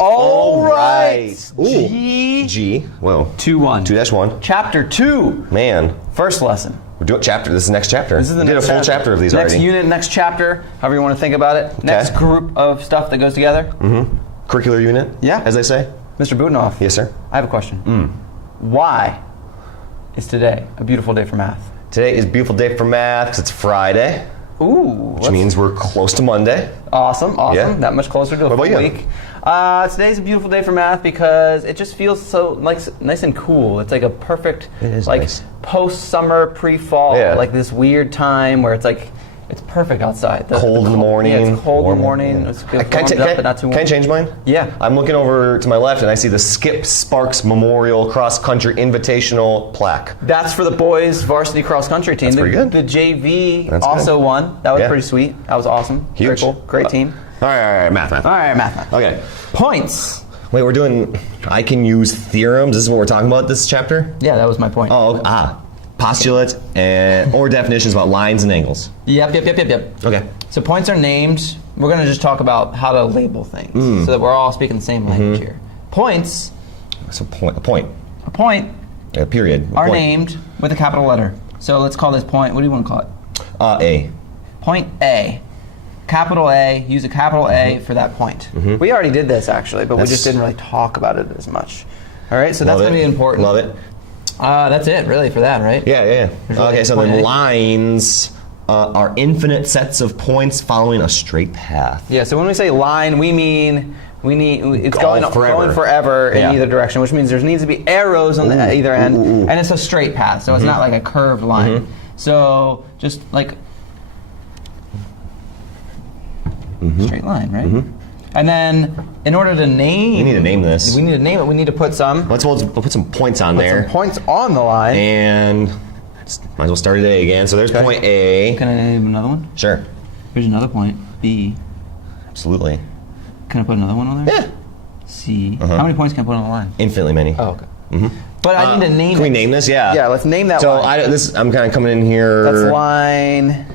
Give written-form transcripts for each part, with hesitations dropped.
All right. Ooh. G. Whoa. 2-1. 2-1. Chapter 2. Man. First lesson. We're doing chapter. This is the next chapter. This is the we next did a full chapter of these next already. Unit, next chapter, however you want to think about it. Okay. Next group of stuff that goes together. Curricular unit. Yeah. As they say. Mr. Budinoff. Yes, sir. I have a question. Why is today a beautiful day for math? Today is a beautiful day for math because it's Friday. Ooh. Which means we're close to Monday. Awesome. Yeah. That much closer to a full week. Today's a beautiful day for math because it just feels so nice and cool. It's like a perfect, nice. post-summer, pre-fall, like this weird time where it's like, it's perfect outside. Cold in the morning. Yeah, it's cold in the morning. It feels warmed up, but not too warm. Can I change mine? Yeah. I'm looking over to my left and I see the Skip Sparks Memorial Cross Country Invitational plaque. That's for the boys varsity cross country team. That's pretty good. The JV also won. That was pretty sweet. That was awesome. Huge. Very cool. Great team. All right, math. All right, math. Okay. Points. Wait, we're doing I can use theorems. This is what we're talking about this chapter? Yeah, that was my point. Postulates or definitions about lines and angles. Yep. Okay. So points are named. We're going to just talk about how to label things so that we're all speaking the same language here. Points. So a point. A point. A period. Are named with a capital letter. So let's call this point. What do you want to call it? A. Point A. Capital A. Use a capital A for that point. We already did this actually, but we just didn't really talk about it as much. All right. So that's going to be important. Love it. That's it, really, for that, right? Yeah. Okay, so then lines are infinite sets of points following a straight path. Yeah, so when we say line, we mean it's going forever in either direction, which means there needs to be arrows on the either end, and it's a straight path, so it's not like a curved line. So just like straight line, right? And then, in order to name... We need to name this. We need to name it. We need to put some... We'll put some points on there. Some points on the line. And might as well start at A again. So there's point A. Can I name another one? Sure. Here's another point. B. Absolutely. Can I put another one on there? Yeah. C. How many points can I put on the line? Infinitely many. Oh, okay. But I need to name it. Can we name this? Yeah. Yeah, let's name that line. So I'm kind of coming in here. That's line...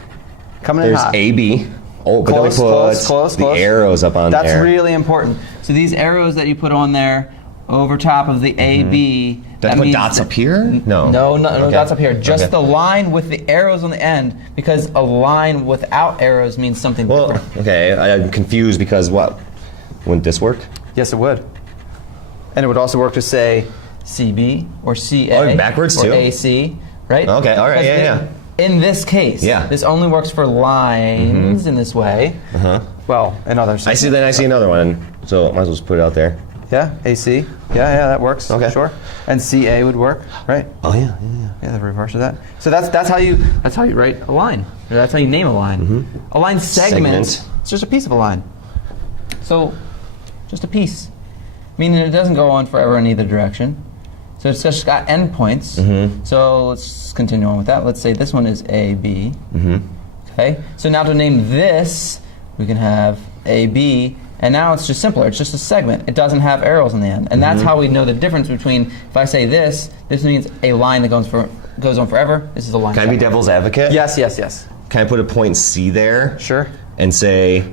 Coming in hot. There's AB. Oh, but close, then we put close. the arrows up on there. That's really important. So these arrows that you put on there over top of the AB. That means dots up here? No. No dots up here. Just the line with the arrows on the end, because a line without arrows means something different. Okay, I'm confused because what? Wouldn't this work? Yes, it would. And it would also work to say CB or CA. Oh, backwards or too? AC, right? Okay, all right, yeah. In this case, this only works for lines in this way. Well, in others. I see another one, so I might as well just put it out there. Yeah, AC. Yeah, that works. Okay, sure. And CA would work, right? Oh yeah. Yeah, the reverse of that. So that's how you write a line. Or that's how you name a line. A line segment. It's just a piece of a line. So, just a piece, meaning it doesn't go on forever in either direction. So it's just got endpoints. So let's continue on with that. Let's say this one is AB. Okay. So now to name this, we can have AB, and now it's just simpler. It's just a segment. It doesn't have arrows on the end, and that's how we know the difference between. If I say this means a line that goes on forever. This is a line. Can I be devil's advocate? Yes. Can I put a point C there? Sure. And say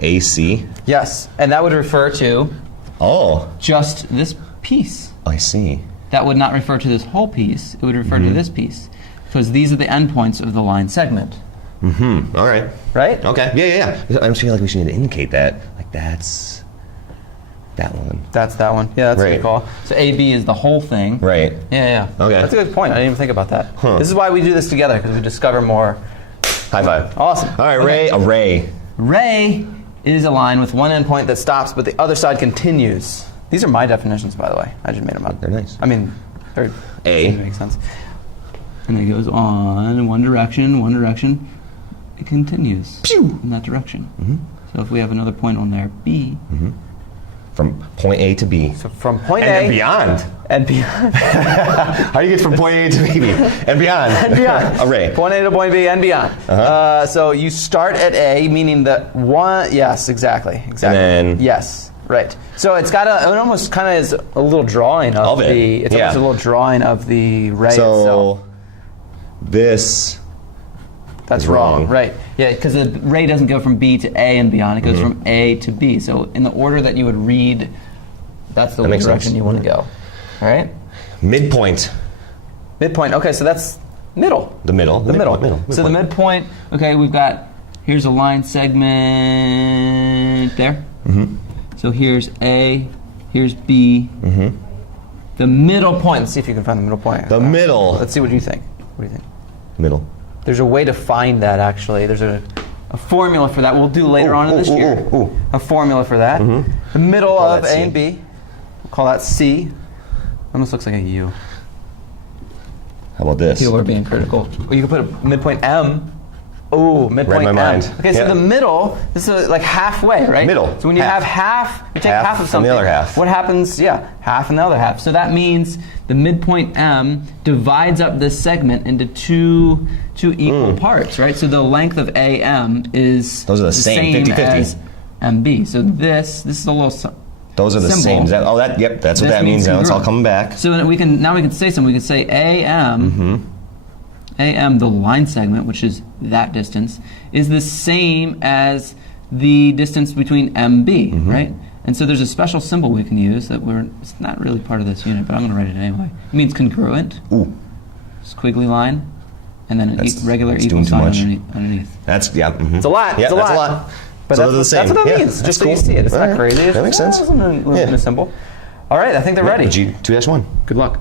AC. Yes, and that would refer to. Just this piece. I see. That would not refer to this whole piece. It would refer to this piece, because these are the endpoints of the line segment. All right. Right? Okay. Yeah. I just feel like we should need to indicate that. Like that's that one. That's that one. Yeah, that's a good call. So AB is the whole thing. Right. Yeah. Okay. That's a good point. I didn't even think about that. This is why we do this together, because we discover more. High five. Awesome. All right, Ray. Ray is a line with one endpoint that stops, but the other side continues. These are my definitions, by the way. I just made them up. They're nice. I mean, they make sense. And it goes on in one direction. It continues in that direction. So if we have another point on there, B. From point A to B. So from point A. And beyond. And beyond. How do you get from point A to B? And beyond. And beyond. Array. Point A to point B and beyond. So you start at A, meaning the one. Yes, exactly. And then. Yes. Right. So it's got it almost kind of is a little drawing of the. It's almost a little drawing of the ray itself. This That's is wrong. Right. Yeah, because the ray doesn't go from B to A and beyond. It goes from A to B. So in the order that you would read, that's the direction sense. you want to go. All right? Midpoint. Midpoint. Okay, so that's middle. The middle. The middle. Midpoint. So the midpoint, okay, we've got, here's a line segment there. So here's A, here's B. The middle point, let's see if you can find the middle point. The middle. Let's see what you think. What do you think? Middle. There's a way to find that, actually. There's a formula for that we'll do later on in this year. A formula for that. The middle of A and B, we'll call that C. Almost looks like a U. How about this? People are being critical. Or you could put a midpoint M. Oh, midpoint Read my M. mind. Okay, so the middle, this is like halfway, right? Middle. So when you have half, you take half of something. And the other half. What happens? Yeah, half and the other half. So that means the midpoint M divides up this segment into two equal parts, right? So the length of AM is Those are the same, 50-50. as MB. So this is a little Those are the symbol. same. Yep, that's what This that means. Now it's all coming back. So now we can say something. We can say AM. AM, the line segment, which is that distance, is the same as the distance between MB, right? And so there's a special symbol we can use that it's not really part of this unit, but I'm going to write it anyway. It means congruent. Squiggly line, and then an regular equal sign underneath. That's, It's a lot. Yeah, it's a that's lot. a lot. But So that's what that means. Just so cool. you see it. It's not crazy. That makes sense. It's a symbol. All right, I think they're ready. G2-1. Good luck.